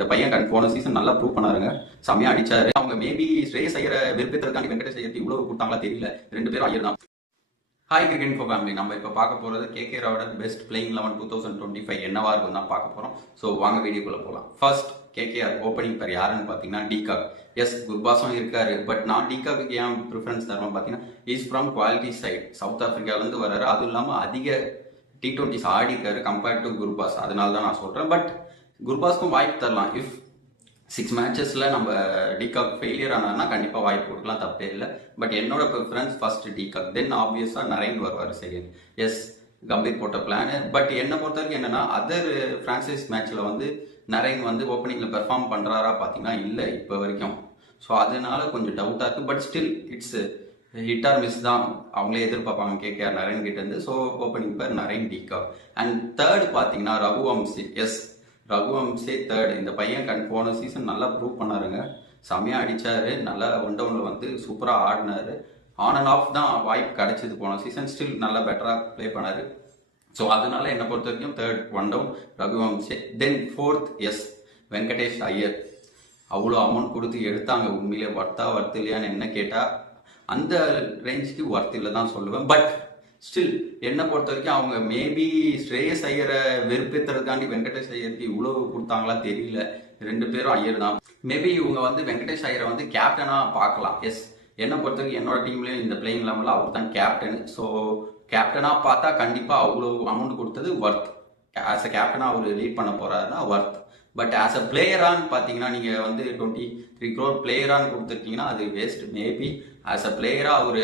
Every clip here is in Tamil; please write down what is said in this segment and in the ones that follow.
இந்த பையன் போன சீசன் நல்லா ப்ரூவ் பண்ணாருங்க. செம்மையா அடிச்சாரு. அவங்க மேபி ஸ்ரேயஸ் ஐயரை வெறுப்பேற்றுறதுக்காண்டி வெங்கடேஷ் ஐயருக்கு இவ்வளவு கொடுத்தாங்களா தெரியல. 2 பேரும் ஐயர் தான். ஹாய் கிரிக்கெட் இன்ஃபோ ஃபேமிலி, நம்ம இப்போ பார்க்க போகிறது கேகே ராவோட பெஸ்ட் பிளேயிங் 11 2025 என்னவா இருக்கும் தான் பார்க்க போகிறோம். ஸோ வாங்க வீடியோக்குள்ளே போகலாம். ஃபர்ஸ்ட் கேகேஆர் ஓப்பனிங் பேர் யாருன்னு பார்த்தீங்கன்னா டிகாக். எஸ், குர்பாஸும் இருக்காரு. பட் நான் டிகாக்கு ஏன் ப்ரிஃபரன்ஸ் தருவேன் பார்த்தீங்கன்னா, is from quality side, south ஆஃப்ரிக்காலேருந்து வர்றாரு. அதுவும் இல்லாமல் அதிக T20s ஆடி இருக்காரு கம்பேர்ட் டு குர்பாஸ். அதனால தான் நான் சொல்கிறேன். பட் குர்பாஸ்க்கும் வாய்ப்பு தரலாம். இஃப் 6 மேட்சஸ்ல நம்ம டிகாக் ஃபெயிலியர் ஆனார்னா கண்டிப்பாக வாய்ப்பு கொடுக்கலாம், தப்பே இல்லை. பட் என்னோட ப்ரிஃபரன்ஸ் ஃபர்ஸ்ட் டிகாக், தென் ஆப்வியஸாக நரேன் வருவார் செகண்ட். எஸ், கம்பீர் போட்ட பிளான். பட் என்னை பொறுத்த வரைக்கும் என்னன்னா, அதர் பிரான்சைஸ் மேட்ச்ல வந்து நரேன் வந்து ஓப்பனிங்ல பெர்ஃபார்ம் பண்றாரா பார்த்தீங்கன்னா இல்லை இப்போ வரைக்கும். ஸோ அதனால கொஞ்சம் டவுட்டாக இருக்கு. But still it's hit or miss தான். அவங்களே எதிர்பார்ப்பாங்க கேகேஆர் நரேன் கிட்ட இருந்து. ஸோ ஓப்பனிங் பேர் நரேன் டிகாக். அண்ட் தேர்ட் பார்த்தீங்கன்னா ரகுவம்சி. S, ரகுவம்சே third. இந்த பையன் போன சீசன் நல்லா ப்ரூவ் பண்ணாருங்க. செம்மையா அடிச்சாரு. நல்லா ஒன் டவுன்ல வந்து சூப்பராக ஆடினாரு. ஆன் அண்ட் ஆஃப் தான் வாய்ப்பு கிடைச்சது போன சீசன். ஸ்டில் நல்லா பெட்டராக ப்ளே பண்ணாரு. ஸோ அதனால என்னை பொறுத்த வரைக்கும் third one down Raghuvanshi. Then fourth yes Venkatesh Iyer. அவ்வளோ அமௌண்ட் கொடுத்து எடுத்தாங்க. உண்மையிலே ஒர்த்து இல்லையான்னு என்ன கேட்டால் அந்த ரேஞ்சுக்கு ஒர்த் இல்லை தான் சொல்லுவேன். பட் ஸ்டில் என்னை பொறுத்த வரைக்கும் அவங்க மேபி ஸ்ரேயஸ் ஐயரை வெறுப்பேற்றுறதுக்காண்டி வெங்கடேஷ் ஐயருக்கு இவ்வளவு கொடுத்தாங்களா தெரியல. 2 பேரும் ஐயர் தான். மேபி இவங்க வந்து வெங்கடேஷ் ஐயரை வந்து கேப்டனா பார்க்கலாம். எஸ், என்னை பொறுத்த வரைக்கும் என்னோட டீம்லயும் இந்த பிளேயிங் லெவலில் அவர் தான் கேப்டன். ஸோ கேப்டனா பார்த்தா கண்டிப்பா அவ்வளோ அமௌண்ட் கொடுத்தது ஒர்த். ஆஸ் அ கேப்டனா அவர் லீட் பண்ண போறாருன்னா ஒர்த். பட் ஆஸ் அ பிளேயரான்னு பார்த்தீங்கன்னா, நீங்கள் வந்து 23 crore பிளேயரான்னு கொடுத்துருக்கீங்கன்னா அது வேஸ்ட். மேபி ஆஸ் அ பிளேயரா அவர்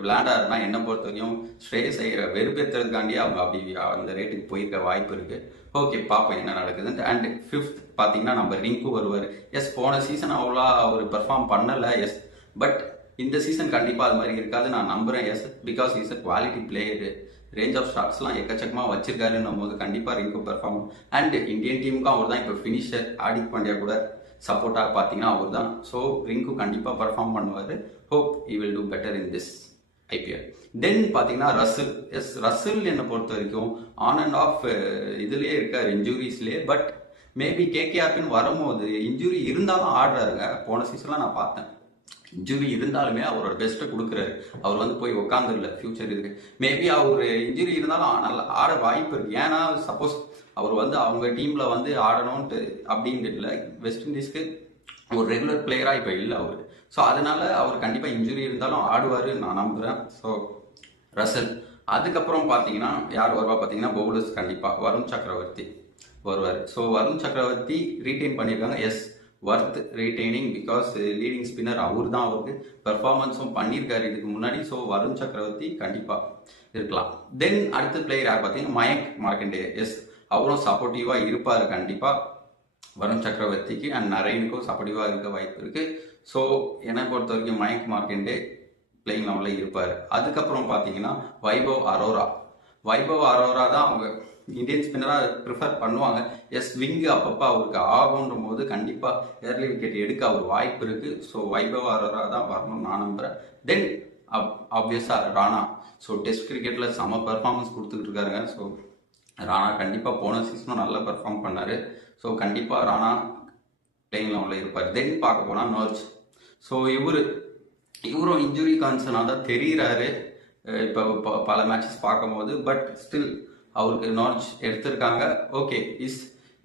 விளையாண்டாருன்னா என்னை பொறுத்த வரைக்கும் ஸ்ரேயஸ் ஐயரை வெறுப்பேற்றுறதுக்காண்டி அவங்க அப்படி அந்த ரேட்டுக்கு போயிருக்க வாய்ப்பு இருக்கு. ஓகே, பார்ப்போம் என்ன நடக்குதுன்னு. அண்ட் ஃபிஃப்த் பார்த்தீங்கன்னா நம்ம ரிங்கு வருவார். எஸ், போன சீசன் அவ்வளோ அவர் பெர்ஃபார்ம் பண்ணலை. எஸ், பட் இந்த சீசன் கண்டிப்பாக அது மாதிரி இருக்காது நான் நம்புறேன். Yes, because is a quality player. Range of ஷாட்ஸ்லாம் எக்கச்சக்கமாக வச்சிருக்காருன்னும் போது கண்டிப்பாக ரிங்கு பெர்ஃபார்ம். அண்ட் இந்தியன் டீமுக்கும் அவர் தான் இப்போ ஃபினிஷர். ஹார்திக் பாண்டியா கூட சப்போர்ட்டாக பார்த்தீங்கன்னா அவர் தான். ஸோ ரிங்கு கண்டிப்பாக பெர்ஃபார்ம் பண்ணுவார். Hope I will do better in this IPL. Then பார்த்தீங்கன்னா ரசில். எஸ், ரசில் என்னை பொறுத்த வரைக்கும் ஆன் அண்ட் ஆஃப் இதுலேயே இருக்கார், இன்ஜுரிஸ்லேயே. பட் மேபி கேகேஆர்க்குன்னு வரும்போது இன்ஜுரி இருந்தாலும் ஆடுறாருங்க. போன சீசன்லாம் நான் பார்த்தேன். இன்ஜுரி இருந்தாலுமே அவரோட பெஸ்ட்டை கொடுக்குறாரு. அவர் வந்து போய் உட்காந்துருல ஃபியூச்சர் இருக்கு. மேபி அவர் இன்ஜுரி இருந்தாலும் நல்லா ஆட வாய்ப்பு இருக்கு. ஏன்னா சப்போஸ் அவர் வந்து அவங்க டீம்ல வந்து ஆடணும்ட்டு அப்படின்னு இல்லை. வெஸ்ட் இண்டீஸ்க்கு ஒரு ரெகுலர் பிளேயரா இப்போ இல்லை அவர். ஸோ அதனால அவர் கண்டிப்பாக இன்ஜுரி இருந்தாலும் ஆடுவார் நான் நம்புறேன். So Russell. அதுக்கப்புறம் பார்த்தீங்கன்னா யார் வருவா பார்த்தீங்கன்னா பவுலர்ஸ் கண்டிப்பாக வருண் சக்கரவர்த்தி வருவார். ஸோ வருண் சக்கரவர்த்தி ரீட்டைன் பண்ணியிருக்காங்க. Yes, worth retaining because leading spinner அவர் தான். அவருக்கு பெர்ஃபார்மன்ஸும் பண்ணியிருக்காரு இதுக்கு முன்னாடி. ஸோ வருண் சக்கரவர்த்தி கண்டிப்பாக இருக்கலாம். தென் அடுத்த பிளேயர் யார் பார்த்தீங்கன்னா மயங்க் மார்க்கண்டே. எஸ், அவரும் சப்போர்ட்டிவாக இருப்பார் கண்டிப்பாக வருண் சக்கரவர்த்திக்கு. அண்ட் நரேனுக்கும் சப்போர்ட்டிவாக இருக்க வாய்ப்பு இருக்கு. ஸோ என்னை பொறுத்த வரைக்கும் மயங்க் மார்க்கண்டே பிளேயிங் லெவலில் இருப்பார். அதுக்கப்புறம் பார்த்தீங்கன்னா வைபவ் அரோரா தான் அவங்க இந்தியன் ஸ்பின்னராக ப்ரிஃபர் பண்ணுவாங்க. எஸ், விங்கு அப்பப்போ அவருக்கு ஆகுன்ற போது கண்டிப்பாக ஏர்லி விக்கெட் எடுக்க அவர் வாய்ப்பு இருக்கு. ஸோ வைபவ் அரோரா தான் வரணும்னு நான் நம்புறேன். தென் ஆப்வியஸாக ராணா. ஸோ டெஸ்ட் கிரிக்கெட்டில் செம பெர்ஃபார்மன்ஸ் கொடுத்துக்கிட்டு இருக்காருங்க. ஸோ ராணா கண்டிப்பாக போன சீசனும் நல்லா பெர்ஃபார்ம் பண்ணார். ஸோ கண்டிப்பாக ராணா பிளேயிங் லெவலில் இருப்பார். தென் பார்க்க போனால் நர்ச். ஸோ இவரும் இன்ஜுரி கான்சர்னாக தான் தெரிகிறாரு இப்போ பல மேட்சஸ் பார்க்கும்போது. பட் ஸ்டில் அவருக்கு நார்ச் எடுத்திருக்காங்க. ஓகே,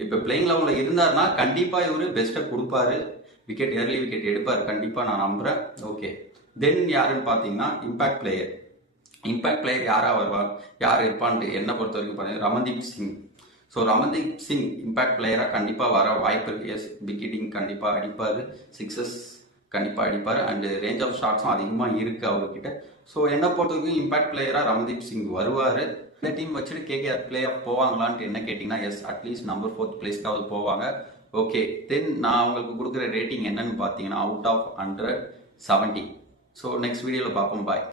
இப்போ பிளேயிங் லெவலில் இருந்தாருன்னா கண்டிப்பாக இவர் பெஸ்ட்டை கொடுப்பாரு. ஏர்லி விக்கெட் எடுப்பார் கண்டிப்பாக நான் நம்புகிறேன். ஓகே, தென் யாருன்னு பார்த்தீங்கன்னா இம்பாக்ட் பிளேயர் யார் இருப்பான்ட்டு என்னை பொறுத்த வரைக்கும் பார்த்தீங்கன்னா ரமன்தீப் சிங். ஸோ ரமன்தீப் சிங் இம்பாக்ட் பிளேயராக கண்டிப்பாக வர வாய்ப்பு இருக்கு. எஸ், விக்கெட்டிங் கண்டிப்பாக அடிப்பார், சிக்ஸஸ் கண்டிப்பாக அடிப்பார். அண்ட் ரேஞ்ச் ஆஃப் ஷாட்ஸும் அதிகமாக இருக்குது அவர்கிட்ட. ஸோ என்னை பொறுத்த வரைக்கும் இம்பாக்ட் பிளேயராக ரமன்தீப் சிங் வருவார். இந்த டீம் வச்சுட்டு கேகேஆர் பிளே ஆஃப் போவாங்களான்ட்டு என்ன கேட்டிங்கன்னா, எஸ், அட்லீஸ்ட் நம்பர் 4th பிளேஸ்க்காவது போவாங்க. ஓகே, தென் நான் அவங்களுக்கு கொடுக்குற ரேட்டிங் என்னன்னு பார்த்தீங்கன்னா அவுட் ஆஃப் 170. ஸோ நெக்ஸ்ட் வீடியோவில் பார்ப்போம். பாய்.